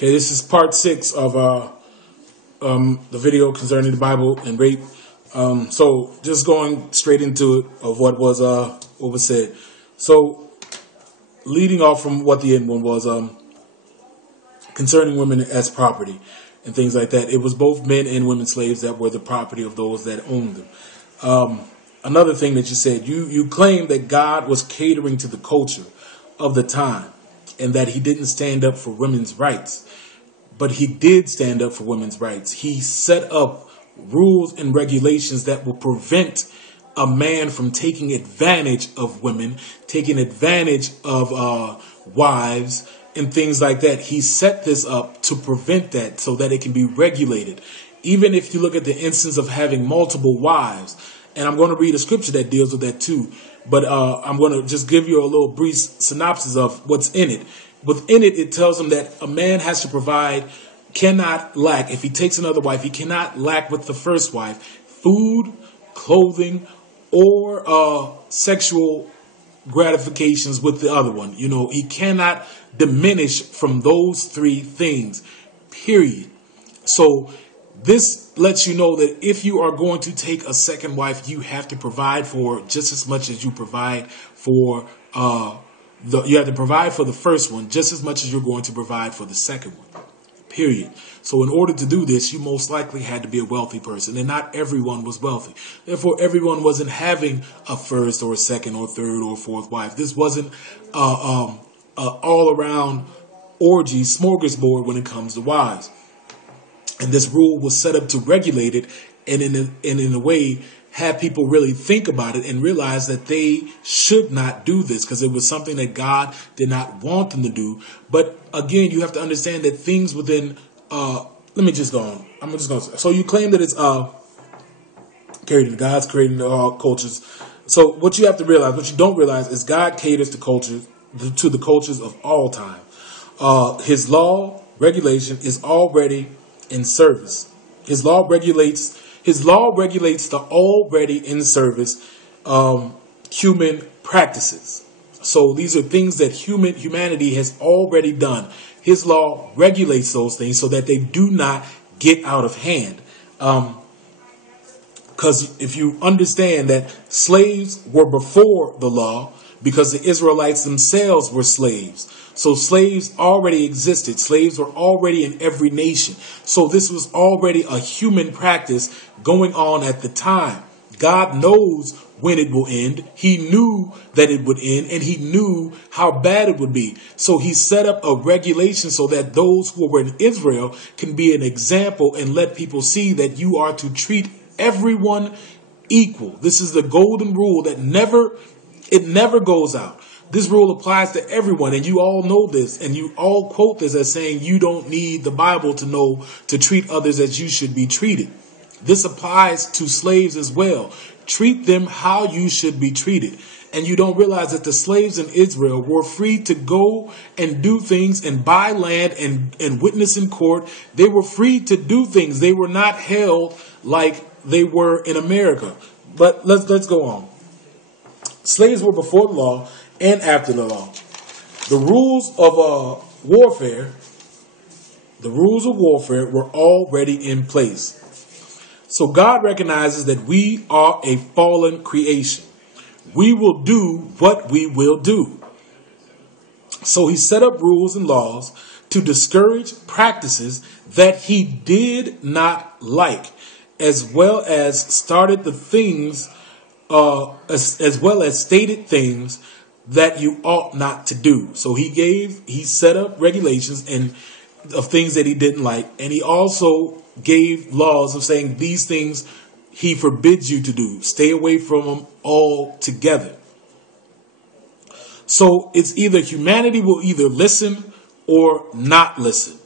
Okay, this is part 6 of the video concerning the Bible and rape. So just going straight into it of what was said. So leading off from what the end one was concerning women as property and things like that. It was both men and women slaves that were the property of those that owned them. Another thing that you said, you claimed that God was catering to the culture of the time and that he didn't stand up for women's rights. But he did stand up for women's rights. He set up rules and regulations that will prevent a man from taking advantage of women, taking advantage of wives and things like that. He set this up to prevent that so that it can be regulated. Even if you look at the instance of having multiple wives, and I'm going to read a scripture that deals with that too, but I'm going to just give you a little brief synopsis of what's in it. Within it, it tells him that a man has to provide, cannot lack. If he takes another wife, he cannot lack with the first wife food, clothing, or sexual gratifications with the other one. You know, he cannot diminish from those three things, period. So this lets you know that if you are going to take a second wife, you have to provide for just as much as you provide for you have to provide for the first one just as much as you're going to provide for the second one, period. So in order to do this, you most likely had to be a wealthy person, and not everyone was wealthy. Therefore, everyone wasn't having a first or a second or third or fourth wife. This wasn't all-around orgy smorgasbord when it comes to wives. And this rule was set up to regulate it and in a way have people really think about it and realize that they should not do this because it was something that God did not want them to do. But again, you have to understand that things within, let me just go on. I'm just going to, so you claim that it's God's creating all cultures. So what you have to realize, what you don't realize is God caters to cultures, to the cultures of all time. His law regulation is already in service. His law regulates the already in service human practices. So these are things that humanity has already done. His law regulates those things so that they do not get out of hand. Because if you understand that slaves were before the law, because the Israelites themselves were slaves. So slaves already existed. Slaves were already in every nation. So this was already a human practice going on at the time. God knows when it will end. He knew that it would end, and he knew how bad it would be. So he set up a regulation so that those who were in Israel can be an example and let people see that you are to treat everyone equal. This is the golden rule that never goes out. This rule applies to everyone, and you all know this, and you all quote this as saying you don't need the Bible to know to treat others as you should be treated. This applies to slaves as well. Treat them how you should be treated. And you don't realize that the slaves in Israel were free to go and do things and buy land and witness in court. They were free to do things. They were not held like they were in America. But let's go on. Slaves were before the law and after the law. The rules of warfare were already in place. So God recognizes that we are a fallen creation. We will do what we will do. So he set up rules and laws to discourage practices that he did not like, as well as started the things as well as stated things that you ought not to do. So he set up regulations and of things that he didn't like. And he also gave laws of saying these things he forbids you to do. Stay away from them altogether. So it's either humanity will either listen or not listen.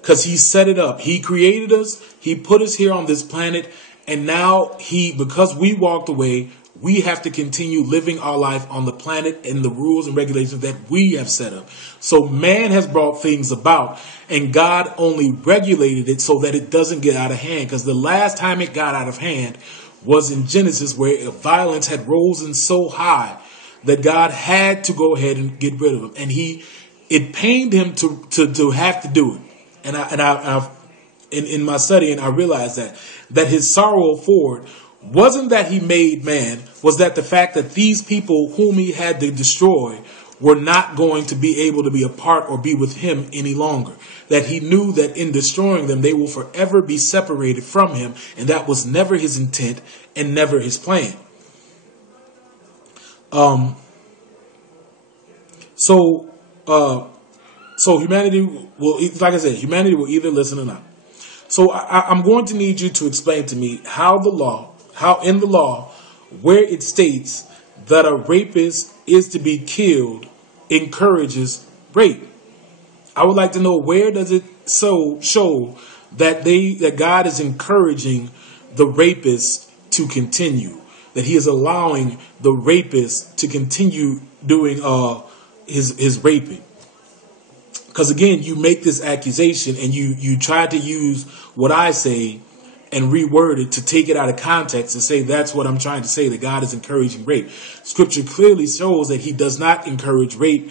Because he set it up. He created us. He put us here on this planet. And now because we walked away, we have to continue living our life on the planet and the rules and regulations that we have set up. So man has brought things about, and God only regulated it so that it doesn't get out of hand. Because the last time it got out of hand was in Genesis, where violence had risen so high that God had to go ahead and get rid of them. And it pained him to have to do it. And I've in my studying, I realized that his sorrow for it wasn't that he made man, was that the fact that these people whom he had to destroy were not going to be able to be a part or be with him any longer. That he knew that in destroying them, they will forever be separated from him. And that was never his intent and never his plan. So humanity will, like I said, humanity will either listen or not. So I'm going to need you to explain to me how in the law, where it states that a rapist is to be killed, encourages rape. I would like to know, where does it show that God is encouraging the rapist to continue, that he is allowing the rapist to continue doing his raping? Because again, you make this accusation and you try to use what I say and reword it to take it out of context and say that's what I'm trying to say, that God is encouraging rape. Scripture clearly shows that he does not encourage rape.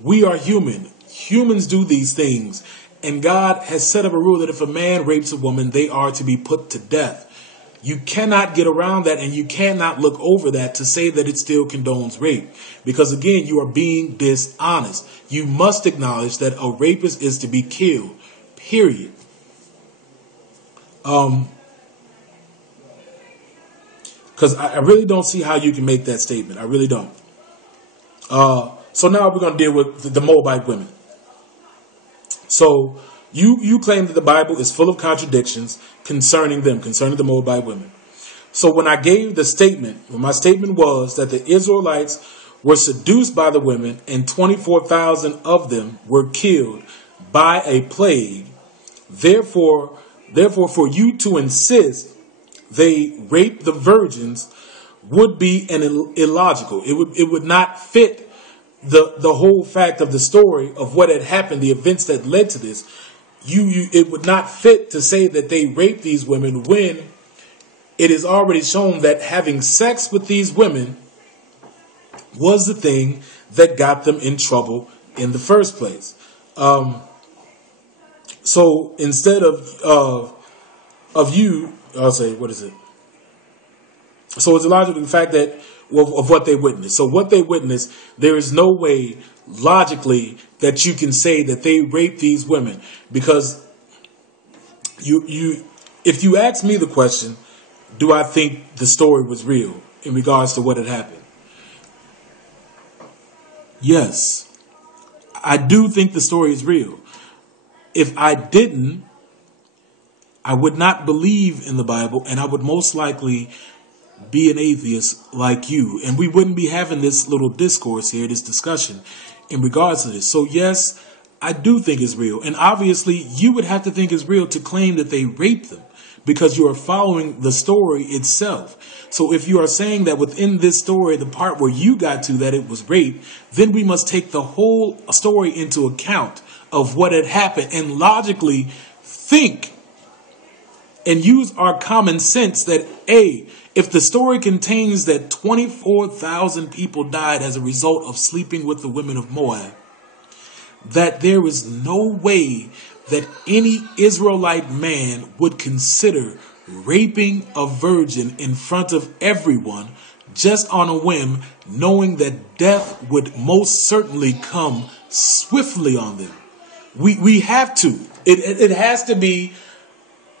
We are human. Humans do these things. And God has set up a rule that if a man rapes a woman, they are to be put to death. You cannot get around that, and you cannot look over that to say that it still condones rape. Because again, you are being dishonest. You must acknowledge that a rapist is to be killed. Period. Because I really don't see how you can make that statement. I really don't. So now we're going to deal with the Moabite women. So you claim that the Bible is full of contradictions concerning them, concerning the Moabite women. So when I gave the statement, my statement was that the Israelites were seduced by the women and 24,000 of them were killed by a plague. Therefore, for you to insist they raped the virgins would be illogical. It would not fit the whole fact of the story of what had happened, the events that led to this. It would not fit to say that they raped these women when it is already shown that having sex with these women was the thing that got them in trouble in the first place. So instead of you, I'll say, what is it? So it's illogical, the fact that of what they witnessed. So what they witnessed, there is no way logically that you can say that they raped these women, because if you ask me the question, do I think the story was real in regards to what had happened? Yes, I do think the story is real. If I didn't, I would not believe in the Bible, and I would most likely be an atheist like you. And we wouldn't be having this little discourse here, this discussion in regards to this. So yes, I do think it's real. And obviously you would have to think it's real to claim that they raped them, because you are following the story itself. So if you are saying that within this story, the part where you got to that it was rape, then we must take the whole story into account of what had happened and logically think and use our common sense that, if the story contains that 24,000 people died as a result of sleeping with the women of Moab, that there is no way that any Israelite man would consider raping a virgin in front of everyone just on a whim, knowing that death would most certainly come swiftly on them. We have to. It has to be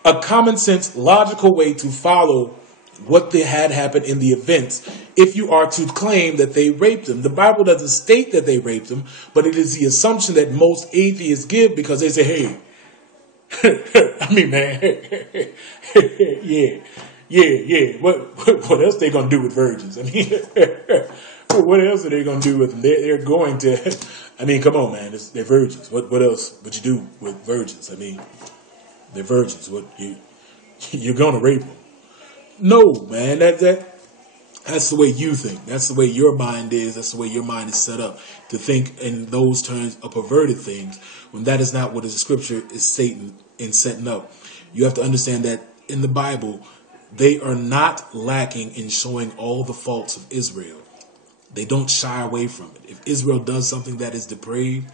a common sense, logical way to follow what had happened in the events if you are to claim that they raped them. The Bible doesn't state that they raped them, but it is the assumption that most atheists give, because they say, hey, I mean, man, yeah. What else they gonna do with virgins? I mean, what else are they gonna do with them? They're going to. I mean, come on, man, they're virgins. What else would you do with virgins? I mean, they're virgins. You're gonna rape them? No, man. That's the way you think. That's the way your mind is. That's the way your mind is set up, to think in those terms of perverted things, when that is not what the scripture is stating and setting up. You have to understand that in the Bible, they are not lacking in showing all the faults of Israel. They don't shy away from it. If Israel does something that is depraved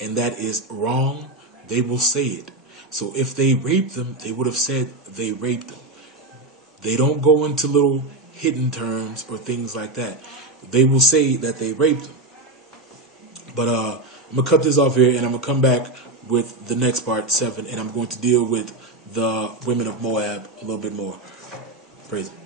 and that is wrong, they will say it. So if they raped them, they would have said they raped them. They don't go into little hidden terms or things like that. They will say that they raped them. But I'm going to cut this off here, and I'm going to come back with the next part, 7, and I'm going to deal with the women of Moab a little bit more. Praise him.